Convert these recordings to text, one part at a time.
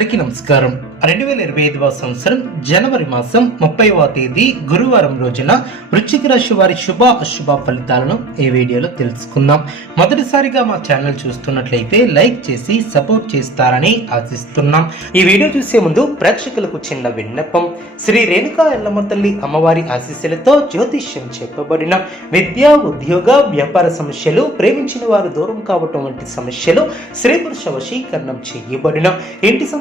అందరికీ నమస్కారం. రెండు వేల ఇరవై ఐదవ సంవత్సరం జనవరి మాసం ముప్పైవ తేదీ గురువారం రోజున వృశ్చిక రాశి వారి శుభ అశుభ ఫలితాలను ఈ వీడియోలో తెలుసుకుందాం. మొదటిసారిగా మా ఛానల్ చూస్తున్నట్లయితే లైక్ చేసి సపోర్ట్ చేస్తారని ఆశిస్తున్నాం. ఈ వీడియో చూసే ముందు ప్రేక్షకులకు చిన్న విన్నపం. శ్రీ రేణుకా ఎల్లమ్మ తల్లి అమ్మవారి ఆశీస్సులతో జ్యోతిష్యం చెప్పబడిన విద్య ఉద్యోగ వ్యాపార సమస్యలు ప్రేమించిన వారు దూరం కావటం వంటి సమస్యలు స్త్రీ పురుష వశీకరణం చేయబడిన ఇంటి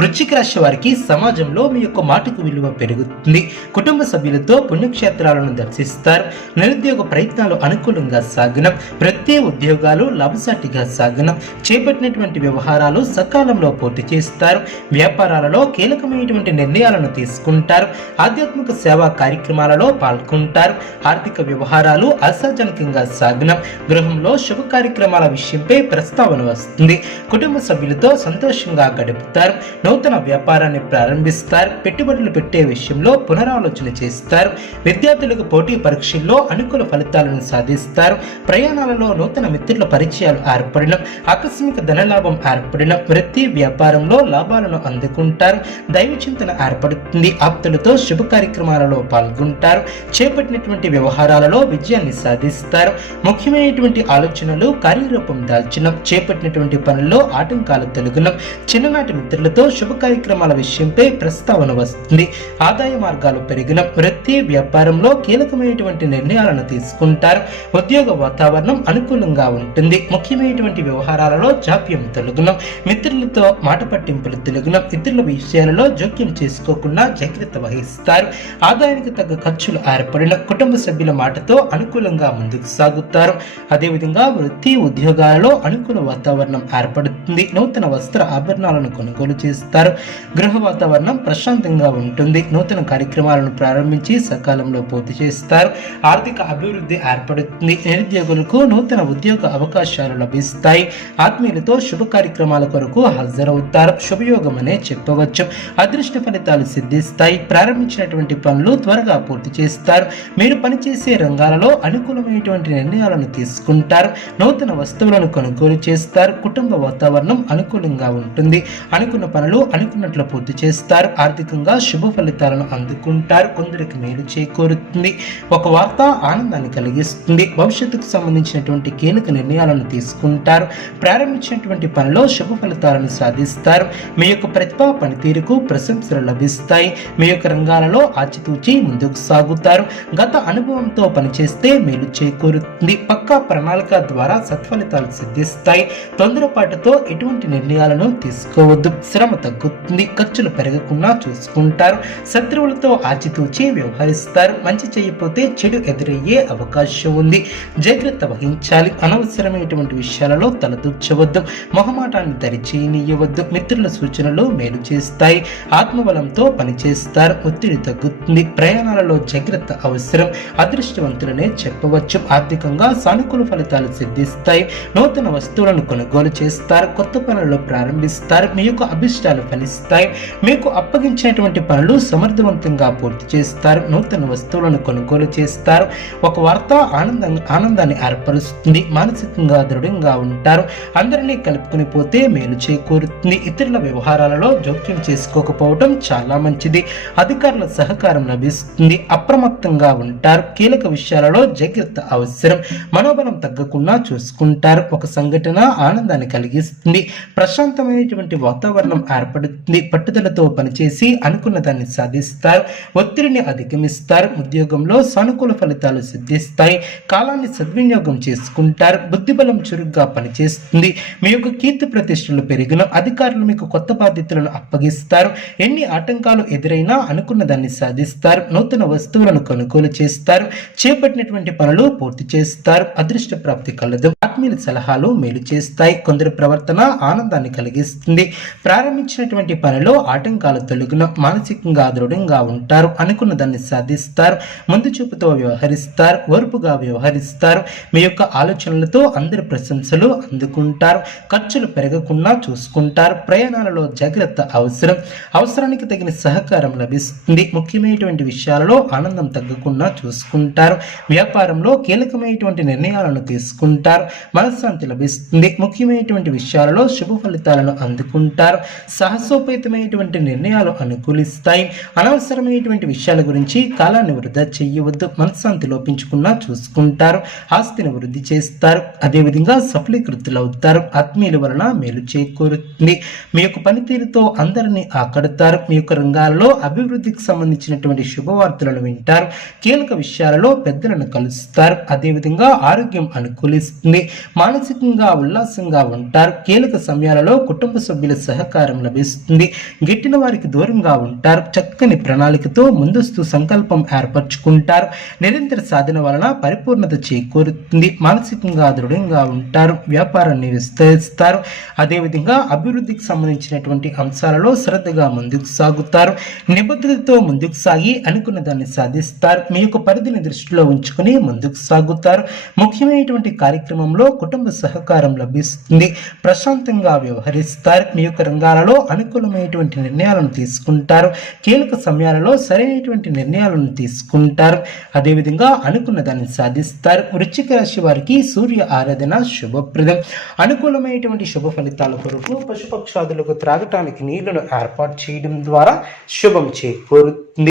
వృశ్చిక రాశి వారికి సమాజంలో మీ యొక్క మాటకు విలువ పెరుగుతుంది. కుటుంబ సభ్యులతో పుణ్యక్షేత్రాలను దర్శిస్తారు. నిరుద్యోగ ప్రయత్నాలు అనుకూలంగా సాగనం. ప్రత్యేక ఉద్యోగాలు లాభసాటిగా సాగనం. చేపట్టినటువంటి వ్యవహారాలు సకాలంలో పూర్తి చేస్తారు. వ్యాపారాలలో కీలకమైనటువంటి నిర్ణయాలను తీసుకుంటారు. ఆధ్యాత్మిక సేవా కార్యక్రమాలలో పాల్గొంటారు. ఆర్థిక వ్యవహారాలు ఆశాజనకంగా సాగనం. గృహంలో శుభ కార్యక్రమాల విషయంపై ప్రస్తావన వస్తుంది. కుటుంబ సభ్యులతో సంతోషంగా గడుపుతారు. నూతన వ్యాపారాన్ని ప్రారంభిస్తారు పెట్టుబడులు పెట్టే విషయంలో పునరాలోచన చేస్తారు విద్యార్థులకు పోటీ పరీక్షల్లో అనుకూల ఫలితాలను సాధిస్తారు ప్రయాణాలలో నూతన మిత్రుల పరిచయాలు ఏర్పడడం ఆకస్మిక ధనలాభం ఏర్పడడం వృత్తి వ్యాపారంలో లాభాలను అందుకుంటారు దైవ చింతన ఏర్పడుతుంది ఆప్తులతో శుభ కార్యక్రమాలలో పాల్గొంటారు చేపట్టినటువంటి వ్యవహారాలలో విజయాన్ని సాధిస్తారు ముఖ్యమైనటువంటి ఆలోచనలు కార్యరూపం దాల్చడం చేపట్టినటువంటి పనుల్లో ఆటంకాలు తొలగడం చిన్ననాటి మిత్రులతో శుభ కార్యక్రమాల విషయంపై ప్రస్తావన వస్తుంది. ఆదాయ మార్గాలు పెరిగిన వృత్తి వ్యాపారంలో కీలకమైనటువంటి నిర్ణయాలను తీసుకుంటారు. ఉద్యోగ వాతావరణం అనుకూలంగా ఉంటుంది. ముఖ్యమైనటువంటి వ్యవహారాలలో జాప్యం తొలగడం మిత్రులతో మాట పట్టింపులు తొలగడం ఇతరుల విషయాలలో జోక్యం చేసుకోకుండా జాగ్రత్త వహిస్తారు. ఆదాయానికి తగ్గ ఖర్చులు ఏర్పడిన కుటుంబ సభ్యుల మాటతో అనుకూలంగా ముందుకు సాగుతారు. అదేవిధంగా వృత్తి ఉద్యోగాలలో అనుకూల వాతావరణం ఏర్పడుతుంది. నూతన వస్త్ర ఆభరణాలను కొనుగోలు చేస్తారు గృహ వాతావరణం ప్రశాంతంగా ఉంటుంది. నూతన కార్యక్రమాలను ప్రారంభించి సకాలంలో పూర్తి చేస్తారు. ఆర్థిక అభివృద్ధి ఏర్పడుతుంది. నిరుద్యోగులకు నూతన ఉద్యోగ అవకాశాలు లభిస్తాయి. ఆత్మీయులతో శుభ కార్యక్రమాల కొరకు హాజరవుతారు. శుభయోగం అనే చెప్పవచ్చు. అదృష్ట ఫలితాలు సిద్ధిస్తాయి. ప్రారంభించినటువంటి పనులు త్వరగా పూర్తి చేస్తారు. మీరు పనిచేసే రంగాలలో అనుకూలమైనటువంటి నిర్ణయాలను తీసుకుంటారు. నూతన వస్తువులను కొనుగోలు చేస్తారు. కుటుంబ వాతావరణం అనుకూలంగా ఉంటుంది. అనుకున్న పనులు అనుకున్నట్లు పూర్తి చేస్తారు. ఆర్థికంగా శుభ ఫలితాలను అందుకుంటారు. కొందరికి మేలు చేకూరుతుంది. ఒక వార్త ఆనందాన్ని కలిగిస్తుంది. భవిష్యత్తుకు సంబంధించినటువంటి కీలక నిర్ణయాలను తీసుకుంటారు. ప్రారంభించినటువంటి పనిలో శుభ ఫలితాలను సాధిస్తారు. మీ యొక్క ప్రతిభా పనితీరుకు ప్రశంసలు లభిస్తాయి. మీ యొక్క రంగాలలో ఆచితూచి ముందుకు సాగుతారు. గత అనుభవంతో పనిచేస్తే మేలు చేకూరుతుంది. పక్కా ప్రణాళిక ద్వారా సత్ఫలితాలు సిద్ధిస్తాయి. తొందరపాటుతో ఎటువంటి నిర్ణయాలను తీసుకోవద్దు. శ్రమ తగ్గుతుంది. ఖర్చులు పెరగకుండా చూసుకుంటారు. శత్రువులతో ఆచితూచి వ్యవహరిస్తారు. మంచి చేయకపోతే చెడు ఎదురయ్యే అవకాశం ఉంది. జాగ్రత్త వహించాలి. అనవసరమైనటువంటి విషయాలలో తలదూర్చవద్దు. మొహమాటాన్ని దరిచేయనీయవద్దు మిత్రుల సూచనలు మేలు చేస్తాయి. ఆత్మబలంతో పనిచేస్తారు. ఒత్తిడి తగ్గుతుంది. ప్రయాణాలలో జాగ్రత్త అవసరం. అదృష్టవంతులనే చెప్పవచ్చు. ఆర్థికంగా సానుకూల ఫలితాలు సిద్ధిస్తాయి. నూతన వస్తువులను కొనుగోలు చేస్తారు. కొత్త పనులు ప్రారంభిస్తారు. మీ యొక్క అదృష్టాలు ఫలిస్తాయి. మీకు అప్పగించినటువంటి పనులు సమర్థవంతంగా పూర్తి చేస్తారు. నూతన వస్తువులను కొనుగోలు చేస్తారు. ఒక వార్త ఆనందం ఆనందాన్ని ఏర్పరుస్తుంది. మానసికంగా దృఢంగా ఉంటారు. అందరినీ కలుపుకొని పోతే మేలు చేకూరుతుంది. ఇతరుల వ్యవహారాలలో జోక్యం చేసుకోకపోవడం చాలా మంచిది. అధికారుల సహకారం లభిస్తుంది. అప్రమత్తంగా ఉంటారు. కీలక విషయాలలో జాగ్రత్త అవసరం. మనోబలం తగ్గకుండా చూసుకుంటారు. ఒక సంఘటన ఆనందాన్ని కలిగిస్తుంది. ప్రశాంతమైనటువంటి వాతావరణం ఏర్పడుతుంది పట్టుదలతో పనిచేసి అనుకున్న దాన్ని సాధిస్తారు ఒత్తిడిని అధిగమిస్తారు ఉద్యోగంలో సానుకూల ఫలితాలు సిద్ధిస్తాయి కాలాన్ని సద్వినియోగం చేసుకుంటారు బుద్ధిబలం చురుగ్గా పనిచేస్తుంది. మీ యొక్క కీర్తి ప్రతిష్టలు పెరిగిన అధికారులు మీకు కొత్త బాధ్యతలను అప్పగిస్తారు. ఎన్ని ఆటంకాలు ఎదురైనా అనుకున్న దాన్ని సాధిస్తారు నూతన వస్తువులను కొనుగోలు చేస్తారు చేపట్టినటువంటి పనులు పూర్తి చేస్తారు అదృష్ట ప్రాప్తి కలదు. ఆత్మీయుల సలహాలు మేలు చేస్తాయి. కొందరి ప్రవర్తన ఆనందాన్ని కలిగిస్తుంది. ప్రారంభించినటువంటి పనిలో ఆటంకాలు తొలగిన మానసికంగా దృఢంగా ఉంటారు. అనుకున్న దాన్ని సాధిస్తారు. ముందు చూపుతో వ్యవహరిస్తారు. ఓర్పుగా వ్యవహరిస్తారు. మీ యొక్క ఆలోచనలతో అందరి ప్రశంసలు అందుకుంటారు. ఖర్చులు పెరగకుండా చూసుకుంటారు. ప్రయాణాలలో జాగ్రత్త అవసరం. అవసరానికి తగిన సహకారం లభిస్తుంది. ముఖ్యమైనటువంటి విషయాలలో ఆనందం తగ్గకుండా చూసుకుంటారు. వ్యాపారంలో కీలకమైనటువంటి నిర్ణయాలను తీసుకుంటారు. మనశ్శాంతి లభిస్తుంది. ముఖ్యమైనటువంటి విషయాలలో శుభ ఫలితాలను అందుకుంటారు. సాహసోపేతమైనటువంటి నిర్ణయాలు అనుకూలిస్తాయి. అనవసరమైనటువంటి విషయాల గురించి కాలాన్ని వృధా చేయవద్దు. మనశ్శాంతి లోపించకుండా చూసుకుంటారు. ఆస్తిని వృద్ధి చేస్తారు. అదేవిధంగా సఫలీకృతులవుతారు. ఆత్మీయుల వలన మేలు చేకూరుతుంది. మీ యొక్క పనితీరుతో అందరినీ ఆకడతారు. మీ యొక్క రంగాలలో అభివృద్ధికి సంబంధించినటువంటి శుభవార్తలను వింటారు. కీలక విషయాలలో పెద్దలను కలుస్తారు. అదేవిధంగా ఆరోగ్యం అనుకూలిస్తుంది. మానసికంగా ఉల్లాసంగా ఉంటారు. కీలక సమయాలలో కుటుంబ సభ్యుల సహకారం లభిస్తుంది. గిట్టిన వారికి దూరంగా ఉంటారు. చక్కని ప్రణాళికతో ముందస్తు సంకల్పం ఏర్పరచుకుంటారు. నిరంతర సాధన వలన పరిపూర్ణత చేకూరుతుంది. మానసికంగా దృఢంగా ఉంటారు. వ్యాపారాన్ని విస్తరిస్తారు. అదేవిధంగా అభివృద్ధికి సంబంధించినటువంటి అంశాలలో శ్రద్ధగా ముందుకు సాగుతారు. నిబద్ధతతో ముందుకు సాగి అనుకున్న దాన్ని సాధిస్తారు. మీ యొక్క పరిధిని దృష్టిలో ఉంచుకుని ముందుకు సాగుతారు. ముఖ్యమైనటువంటి కార్యక్రమంలో కుటుంబ సహకారం లభిస్తుంది. ప్రశాంతంగా వ్యవహరిస్తారు. మీ యొక్క రంగాలలో అనుకూలమైనటువంటి నిర్ణయాలను తీసుకుంటారు. కీలక సమయాలలో సరైనటువంటి నిర్ణయాలను తీసుకుంటారు. అదేవిధంగా అనుకున్న దాన్ని సాధిస్తారు. వృశ్చిక రాశి వారికి సూర్య ఆరాధన శుభప్రదం. అనుకూలమైనటువంటి శుభ ఫలితాల కొరకు పశుపక్షాదులకు త్రాగటానికి నీళ్ళను ఏర్పాటు చేయడం ద్వారా శుభం చేకూరుతుంది.